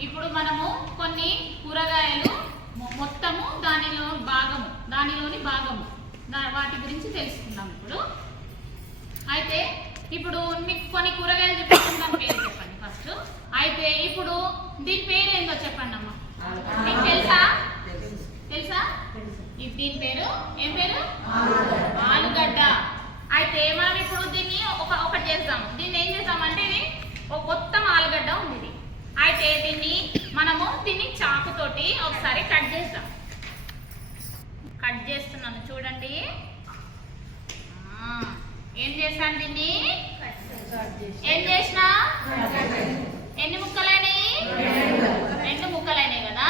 ఇప్పుడు మనము కొన్ని కూరగాయలు మొత్తము దానిలో భాగము దానిలోని భాగము. దా- వాటి గురించి తెలుసుకుందాం ఇప్పుడు. అయితే ఇప్పుడు మీకు కొన్ని కూరగాయలు చూపిస్తుందాం పేరు చెప్పండి ఫస్ట్. అయితే ఇప్పుడు దీని పేరు ఏందో చెప్పండి అమ్మా. మీకు తెలుసా? తెలుసా? దీని పేరు? ఏం పేరు? ఆలుగడ్డ. అయితే మనం ఇప్పుడు దీన్ని ఒక ఒకటి చేద్దాం దీన్ని ఏం చేద్దామంటే ఇది ఒక మొత్తం ఆలుగడ్డ ఉంది ఇది. అయితే దీన్ని మనము దీన్ని చాకుతోటి ఒకసారి కట్ చేద్దాం. కట్ చేస్తున్నాను చూడండి. ఏం చేశాను దీన్ని? ఏం చేసినా? ఎన్ని ముక్కలైనవి రెండు ముక్కలైనవి కదా?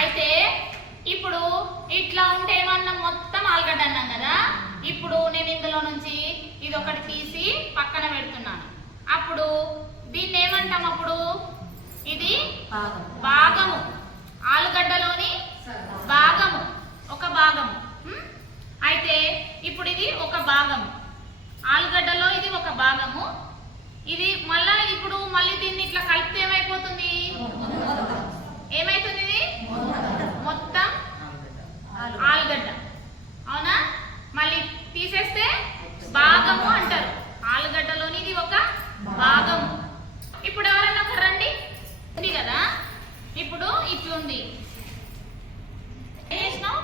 అయితే ఇప్పుడు ఇట్లా ఉంటే ఏమన్నా మొత్తం ఆలుగడ్డ అన్నాం కదా? ఇప్పుడు నేను ఇందులో నుంచి ఇది ఒకటి తీసి పక్కన పెడుతున్నాను. అప్పుడు దీన్ని ఏమంటాం అప్పుడు? ఇది భాగము. ఆలుగడ్డలోని భాగము. ఒక భాగము? అయితే ఇప్పుడు ఇది ఒక భాగము. ఆలుగడ్డలో ఇది ఒక భాగము. ఇది మళ్ళా ఇప్పుడు మళ్ళీ దీన్ని ఇట్లా కలిపితే ఏమైపోతుంది ఏమైతుంది ఇది మొత్తం ఆలుగడ్డ అవునా మళ్ళీ తీసేస్తే భాగము అంటారు ఆలుగడ్డలోని ఇది ఒక భాగము ఇప్పుడు ఎవరైనా ఒకరు రండి ఉంది కదా ఇప్పుడు ఇట్లుంది.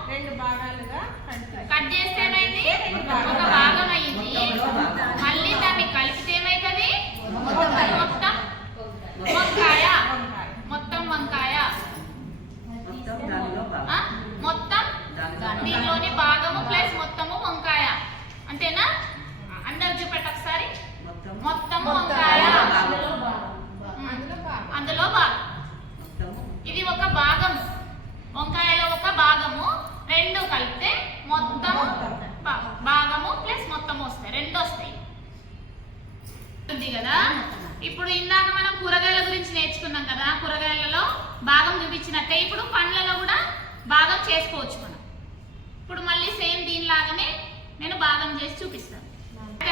రెండు భాగాలుగా కట్ చేస్తే ఏమైంది? ఒక భాగం అయ్యింది. మళ్ళీ దాన్ని కలిపితే ఏమైతుంది మొత్తం వంకాయ వంకాయ. మొత్తం వంకాయ మొత్తం దానిలో భాగం. ఆ? మొత్తం దానిలో దీనిలోని భాగము ప్లస్ మొత్తము వంకాయ అంతేనా అందరు చూపెట్టు ఒకసారి మొత్తం మొత్తము వంకాయ అందులో భాగం. అందులో భాగం. అందులో భాగం మొత్తము ఇది ఒక భాగం వంకాయలో ఒక భాగము రెండు కలిపితే మొత్తము భా- భాగము ప్లస్ మొత్తం వస్తాయి రెండు వస్తాయి ఉంది కదా? ఇప్పుడు ఇందాక మనం కూరగాయల గురించి నేర్చుకున్నాం కదా కూరగాయలలో భాగం చూపించినట్టే ఇప్పుడు పండ్లలో కూడా భాగం చేసుకోవచ్చు మనం. ఇప్పుడు మళ్ళీ సేమ్ దీనిలాగానే నేను భాగం చేసి చూపిస్తాను.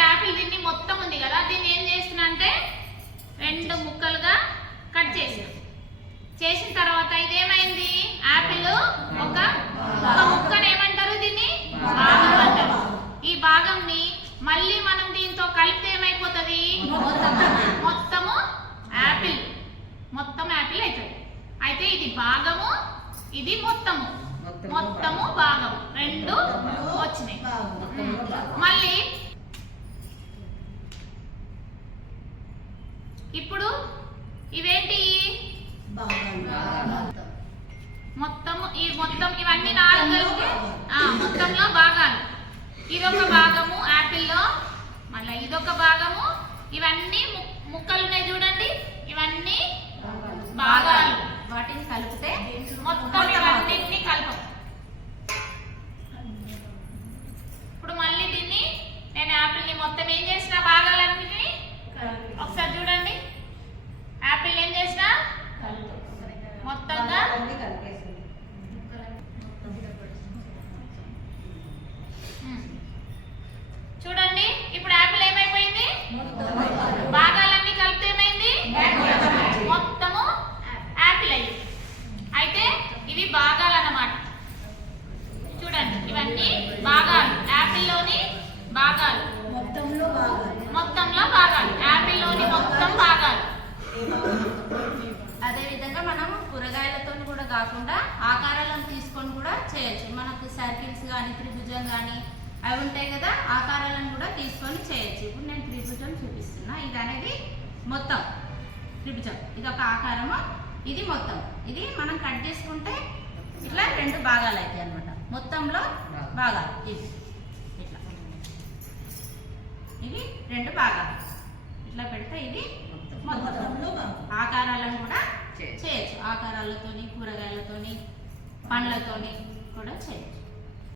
యాపిల్ దీన్ని మొత్తం ఉంది కదా దీన్ని ఏం చేస్తున్నా అంటే రెండు ముక్కలుగా కట్ చేసాను. చేసిన తర్వాత ఇదేమైంది? యాపిల్ ఒక ఒక ఏమంటారు దీన్ని భాగం అంటారు ఈ భాగంని మళ్ళీ మనం దీంతో కలిపితే ఏమైపోతుంది మొత్తము యాపిల్ యాపిల్ అవుతుంది అయితే ఇది భాగము ఇది మొత్తము. మొత్తము భాగము. రెండు వచ్చినాయి. భాగం. మళ్ళీ ఇప్పుడు ఇవేంటి? మొత్తం ఈ మొత్తం ఇవన్నీ నాలుగు మొత్తంలో భాగాలు. ఇదొక భాగము యాపిల్లో. మళ్ళీ ఇదొక భాగము. ఇవన్నీ ముక్కలు ఉన్నాయి చూడండి. ఇవన్నీ భాగాలు. వాటిని కలిపితే మొత్తం ఇవన్నిటిని కలపం. ఇప్పుడు మళ్ళీ దీన్ని నేను యాపిల్ని మొత్తం ఏం చేసిన భాగాలన్నిటిని ఒకసారి చూడండి. యాపిల్ ఏం చేసిన? మొత్తంగా ఉమ్. చూడండి ఇప్పుడు యాపిల్ ఏమైపోయింది భాగాలన్నీ కలిపితే ఏమైంది మొత్తము యాపిల్ అయ్యింది అయితే ఇవి భాగాలు అన్నమాట చూడండి ఇవన్నీ భాగాలు యాపిల్లోని భాగాలు మొత్తంలో భాగాలు మొత్తంలో భాగాలు యాపిల్లోని మొత్తం భాగాలు అదే విధంగా మనం కూరగాయలతో కూడా కాకుండా ఆకారాలను తీసుకొని కూడా చేయొచ్చు. మనకు సర్కిల్స్ కానీ త్రిభుజం కానీ అవి ఉంటాయి కదా ఆకారాలను కూడా తీసుకొని చేయొచ్చు. ఇప్పుడు నేను త్రిభుజం చూపిస్తున్నా. ఇది అనేది మొత్తం త్రిభుజం. ఇది ఒక ఆకారము. ఇది మొత్తం. ఇది మనం కట్ చేసుకుంటే ఇట్లా రెండు భాగాలు అవుతాయి అన్నమాట. మొత్తంలో భాగాలు. ఇది. ఇట్లా. ఇది రెండు భాగాలు. ఇట్లా పెడితే ఇది మొత్తం. మొత్తంలో భాగం ఆకారాలను కూడా చేయొచ్చు. చేయొచ్చు. ఆకారాలతోని కూరగాయలతోని పండ్లతోని కూడా చేయొచ్చు.